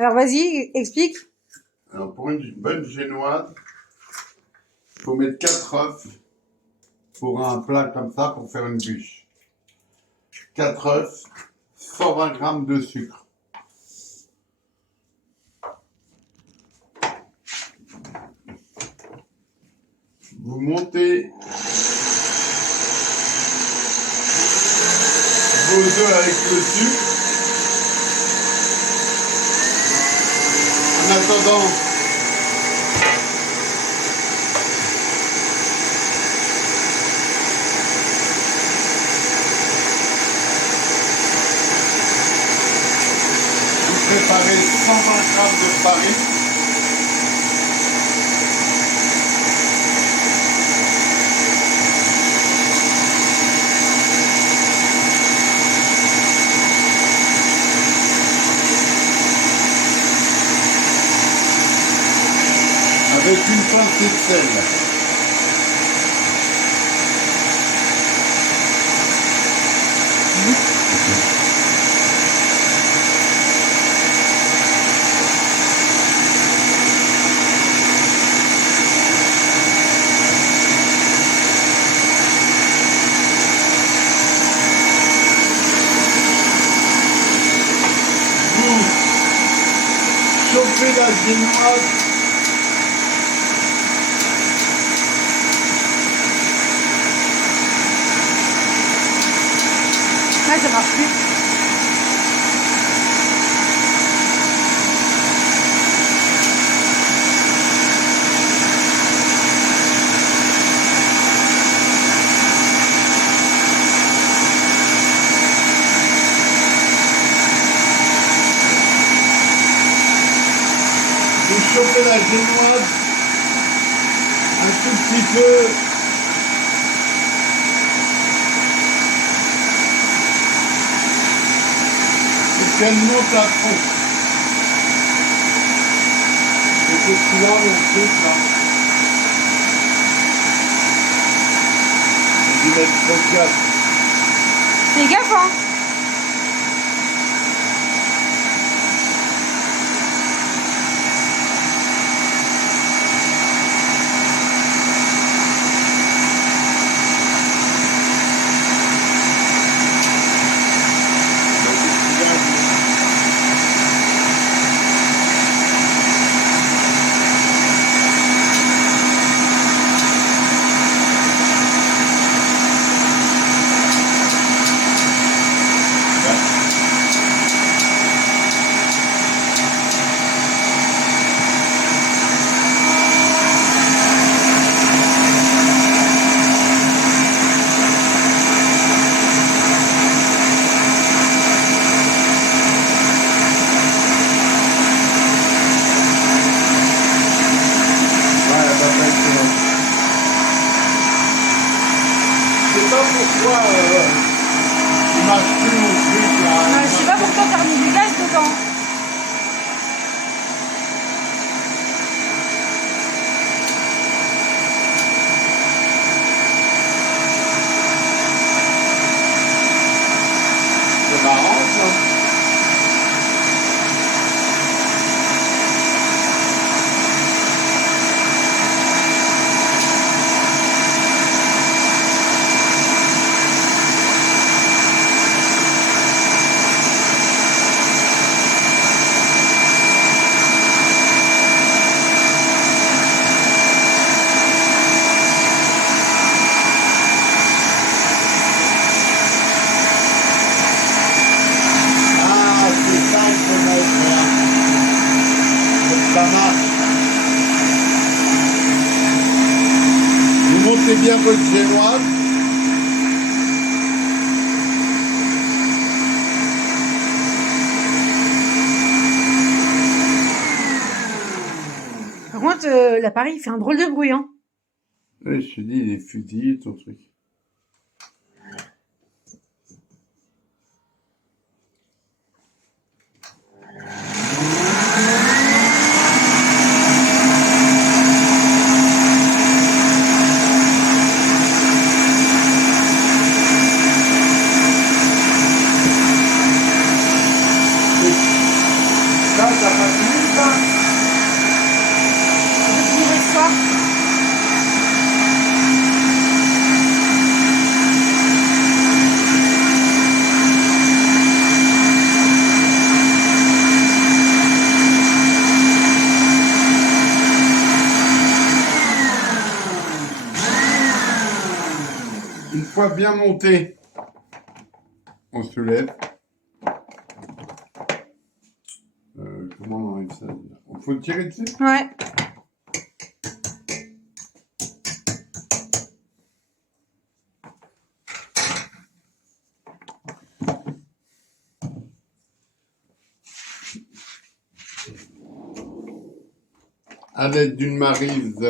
Alors vas-y, explique. Alors pour une bonne génoise, il faut mettre 4 œufs pour un plat comme ça pour faire une bûche. 4 œufs, 120 g de sucre. Vous montez vos œufs avec le sucre. En attendant, vous préparez 120 g de farine. Avec une pincée de sel. Vous chauffez la génoise. Ouais, ça marche plus. Vous chauffez la génoise un tout petit peu. Qu'elle monte à fond. Et que celui-là, on fait ça. On dit mettre 34. Fais gaffe, hein. Je sais pas pourquoi il marche plus mon truc là. Je sais pas pourquoi t'as remis du gaz dedans. C'est marrant ça. Ça marche. Vous montez bien votre génoise. Par contre, l'appareil fait un drôle de bruit, hein. Ouais, je te dis, il est fusillé ton truc. Ça, ça va Je dirais ça. Une fois bien monté, on soulève. Comment on enlève ça? Il faut tirer dessus. Ouais. À l'aide d'une maryse.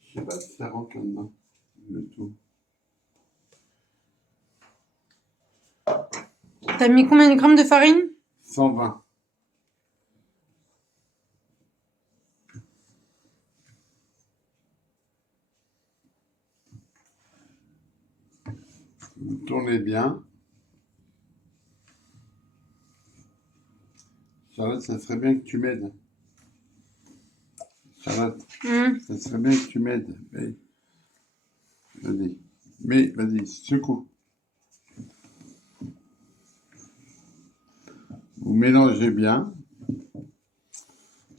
Je sais pas si ça rentre là-dedans, le tout. T'as mis combien de grammes de farine? 120. Vous tournez bien. Charlotte, ça serait bien que tu m'aides. Charlotte, ça serait bien que tu m'aides. Vas-y. Mais, vas-y, secoue. Vous mélangez bien.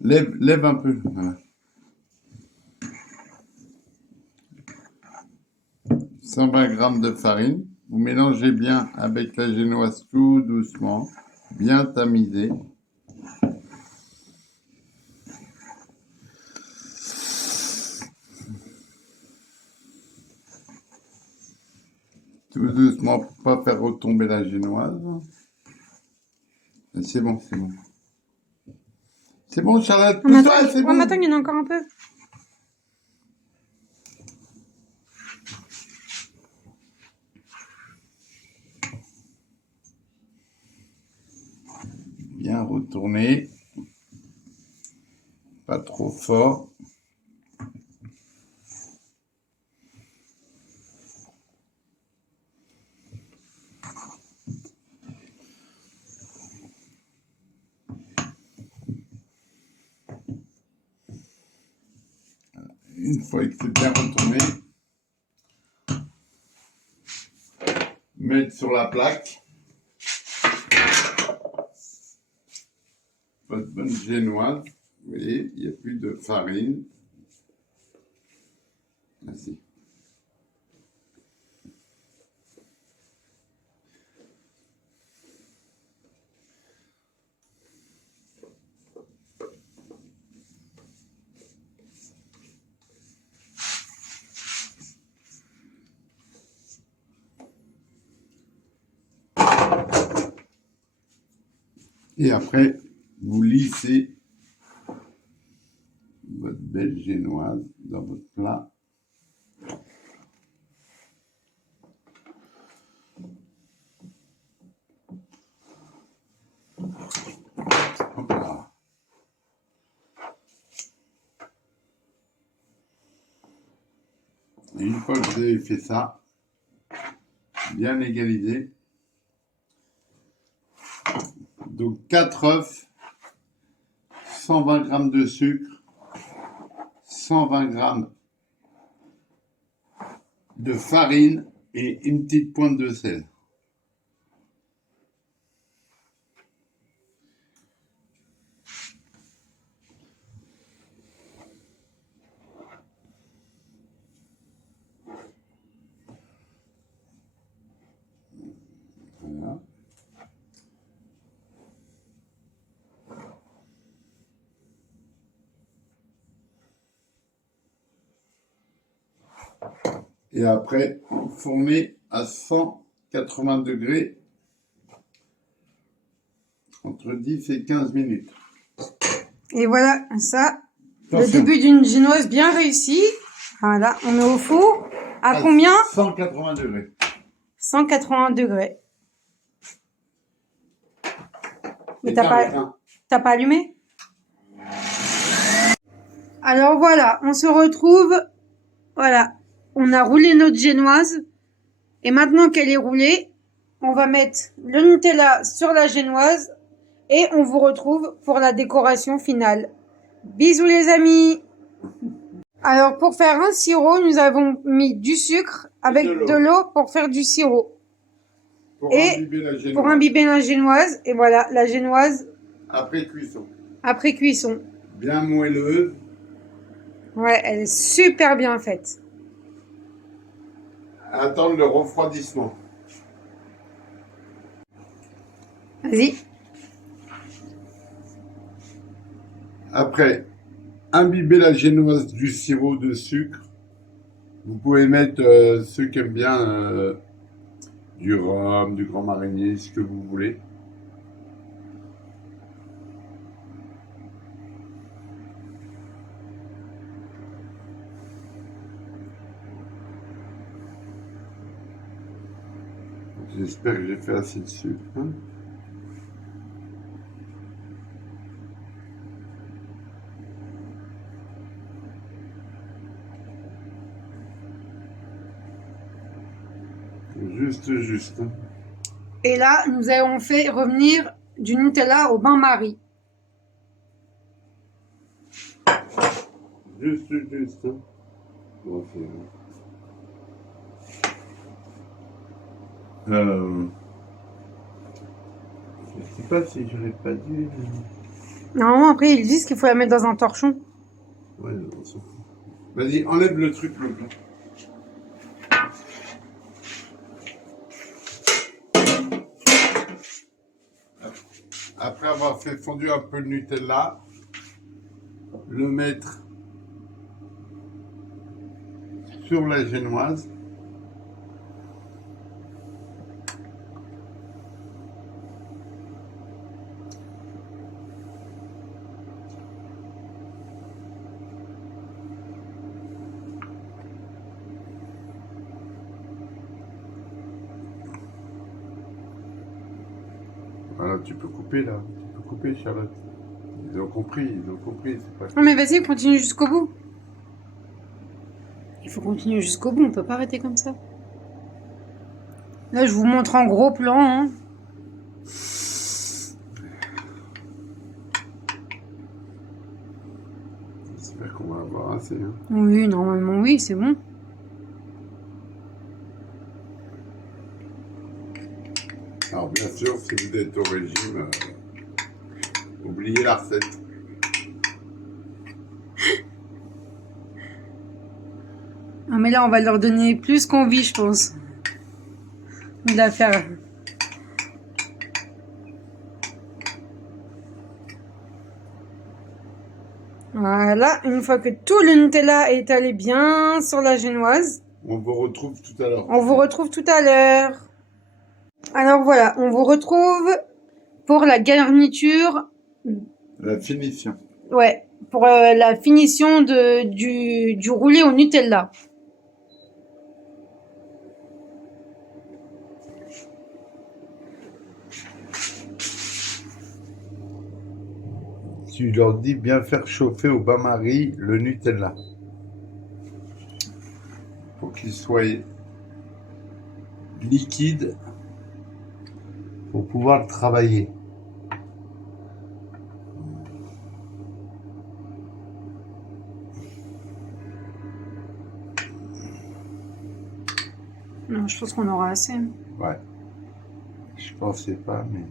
Lève un peu. Voilà. 120 grammes de farine. Vous mélangez bien avec la génoise tout doucement. Bien tamisé. Tout doucement pour pas faire retomber la génoise. C'est bon, c'est bon. C'est bon, Charlotte. Pousse-toi, c'est bon. Mais attends, il y en a encore un peu. Bien retourner. Pas trop fort. Une fois que c'est bien retourné, mettre sur la plaque votre bonne génoise. Vous voyez, il n'y a plus de farine. Merci. Et après, vous lissez votre belle génoise dans votre plat. Hop là. Et une fois que vous avez fait ça, bien égalisé. Donc 4 œufs, 120 grammes de sucre, 120 grammes de farine et une petite pointe de sel. Voilà. Et après, fournez à 180 degrés entre 10 et 15 minutes. Et voilà, ça, Attention. le début d'une génoise bien réussie. Voilà, on met au four. À combien? 180 degrés. 180 degrés. Mais Et t'as pas allumé? Alors voilà, on se retrouve. Voilà, on a roulé notre génoise. Et maintenant qu'elle est roulée, on va mettre le Nutella sur la génoise et on vous retrouve pour la décoration finale. Bisous les amis! Alors pour faire un sirop, nous avons mis du sucre avec de l'eau pour faire du sirop. Pour Et imbiber la génoise. pour imbiber la génoise. Et voilà, la génoise Après cuisson. après cuisson. Bien moelleuse. Ouais, elle est super bien faite. Attendre le refroidissement. Vas-y. Après, imbiber la génoise du sirop de sucre. Vous pouvez mettre, ceux qui aiment bien, du rhum, du grand marinier, ce que vous voulez. J'espère que j'ai fait assez de sucre. Hein. Juste. Hein. Et là, nous avons fait revenir du Nutella au bain-marie. Juste. Hein. Bon, je sais pas si j'aurais pas dû. Normalement, après, ils disent qu'il faut la mettre dans un torchon. Ouais, on s'en fout. Vas-y, enlève le truc, le plat. Après avoir fait fondu un peu le Nutella, le mettre sur la génoise. Voilà, tu peux couper là. Tu peux couper, Charlotte. Ils ont compris. C'est pas... Non, mais vas-y, continue jusqu'au bout. Il faut continuer jusqu'au bout, on peut pas arrêter comme ça. Là, je vous montre en gros plan. Hein. J'espère qu'on va avoir assez. Hein. Oui, normalement, oui, c'est bon. Alors, bien sûr, si vous êtes au régime, oubliez la recette. Ah, mais là, on va leur donner plus qu'envie, je pense. De la faire. Voilà, une fois que tout le Nutella est allé bien sur la génoise. On vous retrouve tout à l'heure. On vous retrouve tout à l'heure. Alors voilà, on vous retrouve pour la garniture. La finition. Ouais, pour la finition du roulé au Nutella. Tu leur dis bien faire chauffer au bain-marie le Nutella. Pour qu'il soit liquide pour pouvoir le travailler. Non, je pense qu'on aura assez. Ouais. Je pensais pas, mais...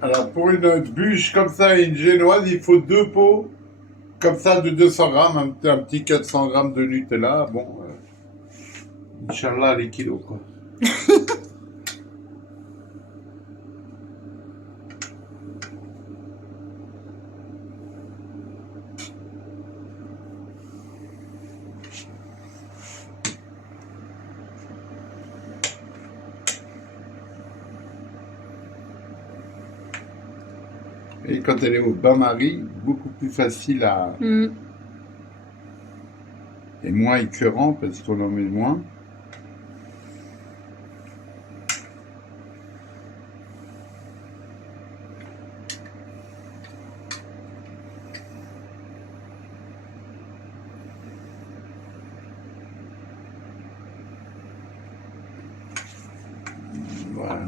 Alors, pour une bûche comme ça et une génoise, il faut 2 pots, comme ça, de 200 grammes, un petit 400 grammes de Nutella. Bon, Inch'Allah, les kilos, quoi. Et quand elle est au bain-marie, beaucoup plus facile à... et moins écœurant parce qu'on en met moins. Voilà.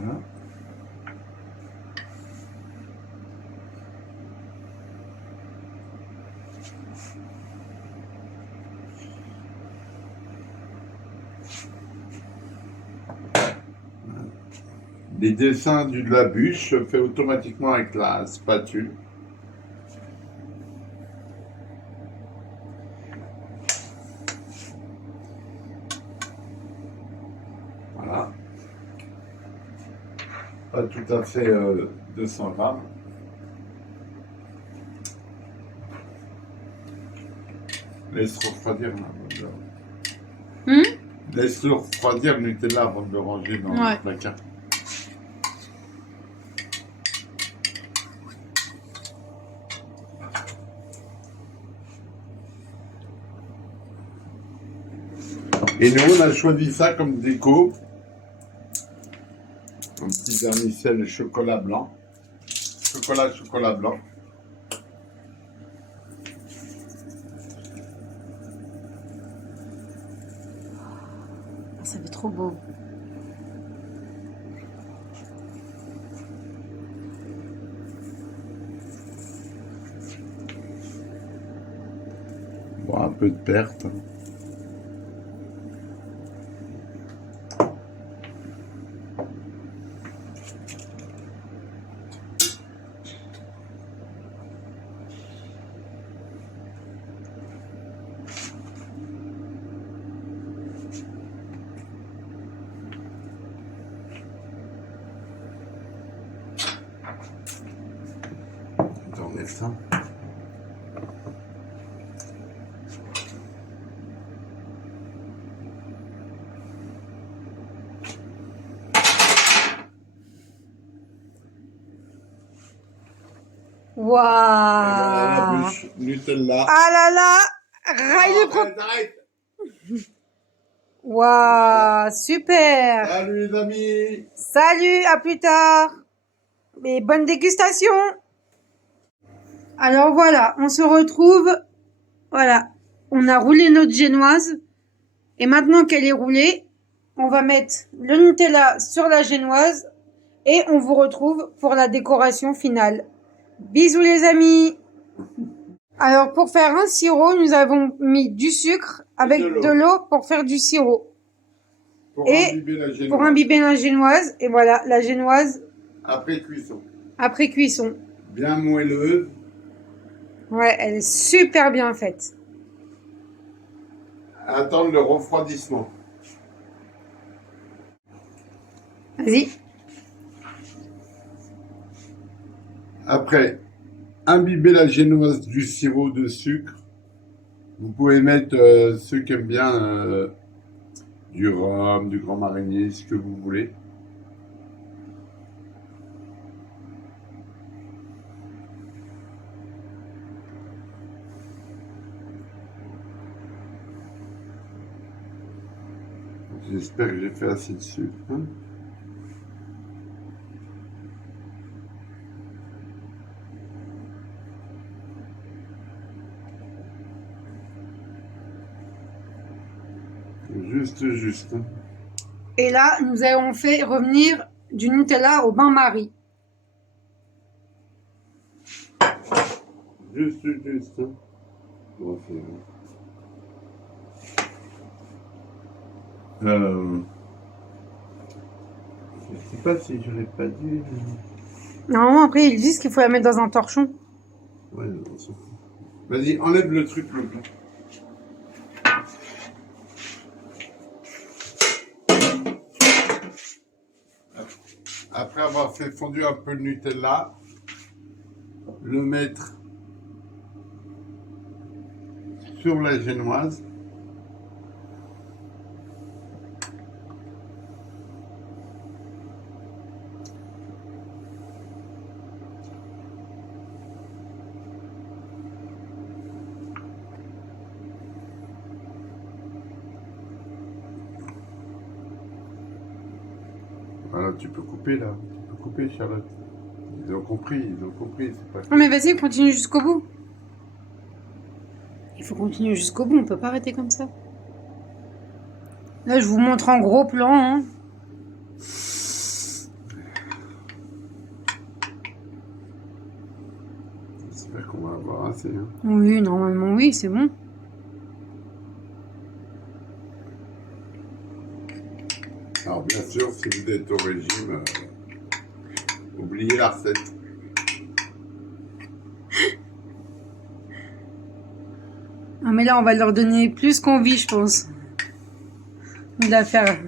Les dessins de la bûche se fait automatiquement avec la spatule. Voilà. Pas tout à fait 200 grammes. Laisse refroidir. Laisse-le refroidir le Nutella avant de le ranger dans le placard. Et nous, on a choisi ça comme déco. Un petit vermicelle chocolat blanc. Chocolat blanc. Ça fait trop beau. Bon, un peu de perte. J'enlève ça. Waouh! Nutella. Ah là là! Raille de pro... Arrête. Waouh! Super! Salut les amis. Salut, à plus tard! Et bonne dégustation! Alors voilà, on se retrouve. Voilà, on a roulé notre génoise. Et maintenant qu'elle est roulée, on va mettre le Nutella sur la génoise. Et on vous retrouve pour la décoration finale. Bisous les amis! Alors pour faire un sirop, nous avons mis du sucre avec de l'eau pour faire du sirop. Pour Pour imbiber la génoise. Et voilà, la génoise après cuisson. après cuisson. Bien moelleuse. Ouais, elle est super bien faite. Attendre le refroidissement. Vas-y. Après, imbibez la génoise du sirop de sucre. Vous pouvez mettre ceux qui aiment bien du rhum, du grand marinier, ce que vous voulez. J'espère que j'ai fait assez de sucre. Hein. Juste. Hein. Et là, nous avons fait revenir du Nutella au bain-marie. Juste. Hein. Bon, je sais pas si je l'ai pas dit. Normalement, après, ils disent qu'il faut la mettre dans un torchon. Ouais, non, on s'en fout. Vas-y, enlève le truc, le blanc. Après avoir fait fondu un peu le Nutella, le mettre sur la génoise. Voilà, tu peux couper là. Tu peux couper, Charlotte. Ils ont compris. C'est pas... Non, mais vas-y, continue jusqu'au bout. Il faut continuer jusqu'au bout, on peut pas arrêter comme ça. Là, je vous montre en gros plan. Hein. qu'on va avoir assez. Hein. Oui, normalement, oui, c'est bon. Alors bien sûr, si vous êtes au régime, oubliez la recette. Ah, mais là, on va leur donner plus qu'envie, je pense, de la faire.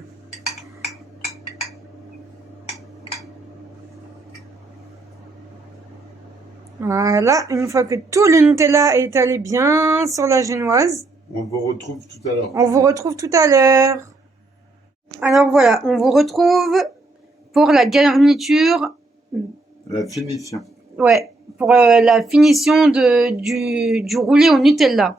Voilà, une fois que tout le Nutella est allé bien sur la génoise, On vous retrouve tout à l'heure. on vous retrouve tout à l'heure. Alors voilà, on vous retrouve pour la garniture. La finition. Ouais, pour la finition du roulé au Nutella.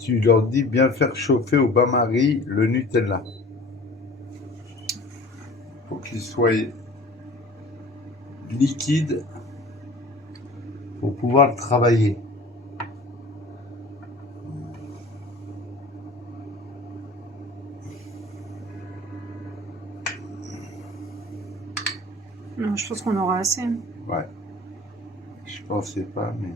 Tu leur dis bien faire chauffer au bain-marie le Nutella. Pour qu'il soit liquide pour pouvoir le travailler. Non, je pense qu'on aura assez. Ouais. Je pensais pas, mais...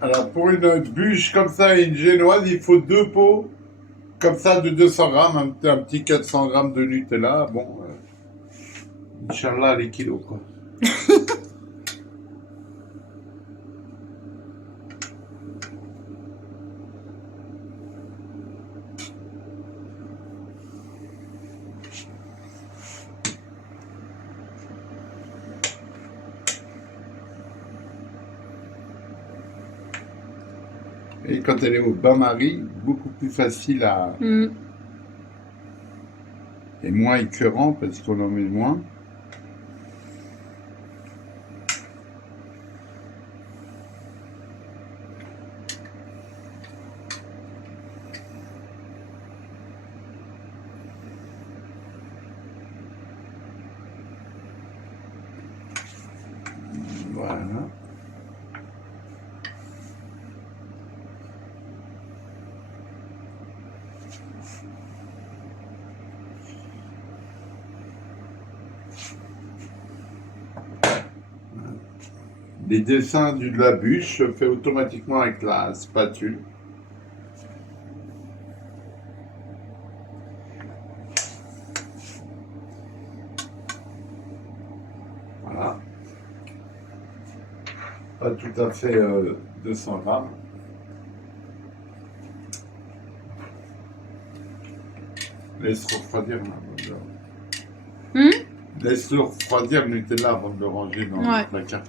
Alors, pour une bûche comme ça et une génoise, il faut 2 pots, comme ça, de 200 grammes, un petit 400 grammes de Nutella. Bon, Inch'Allah, les kilos, quoi. Et quand elle est au bain-marie, beaucoup plus facile à... et moins écœurant parce qu'on en met moins. Voilà. Les dessins de la bûche se fait automatiquement avec la spatule. Voilà. Pas tout à fait 200 grammes. Laisse refroidir. Laisse-le refroidir le Nutella avant de le ranger dans le placard.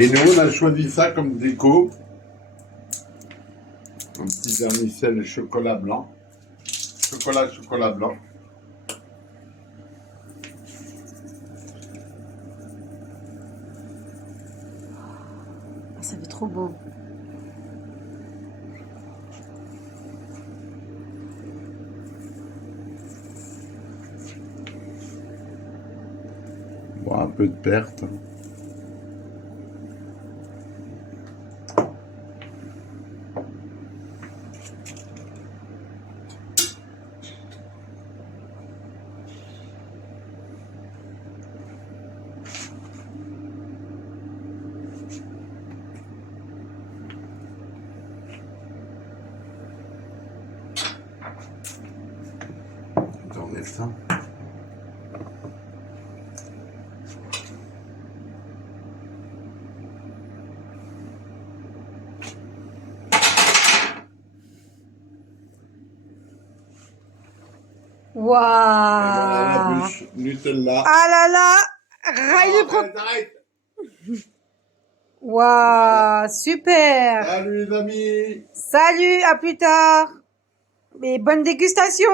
Et nous, on a choisi ça comme déco. Un petit vermicelle chocolat blanc. Chocolat blanc. Ça fait trop beau. Bon, un peu de perte. J'enlève ça. Waouh! Voilà la bûche Nutella. Ah là là! Raille de Arrête. Waouh! Super! Salut les amis. Salut, à plus tard! Et bonne dégustation!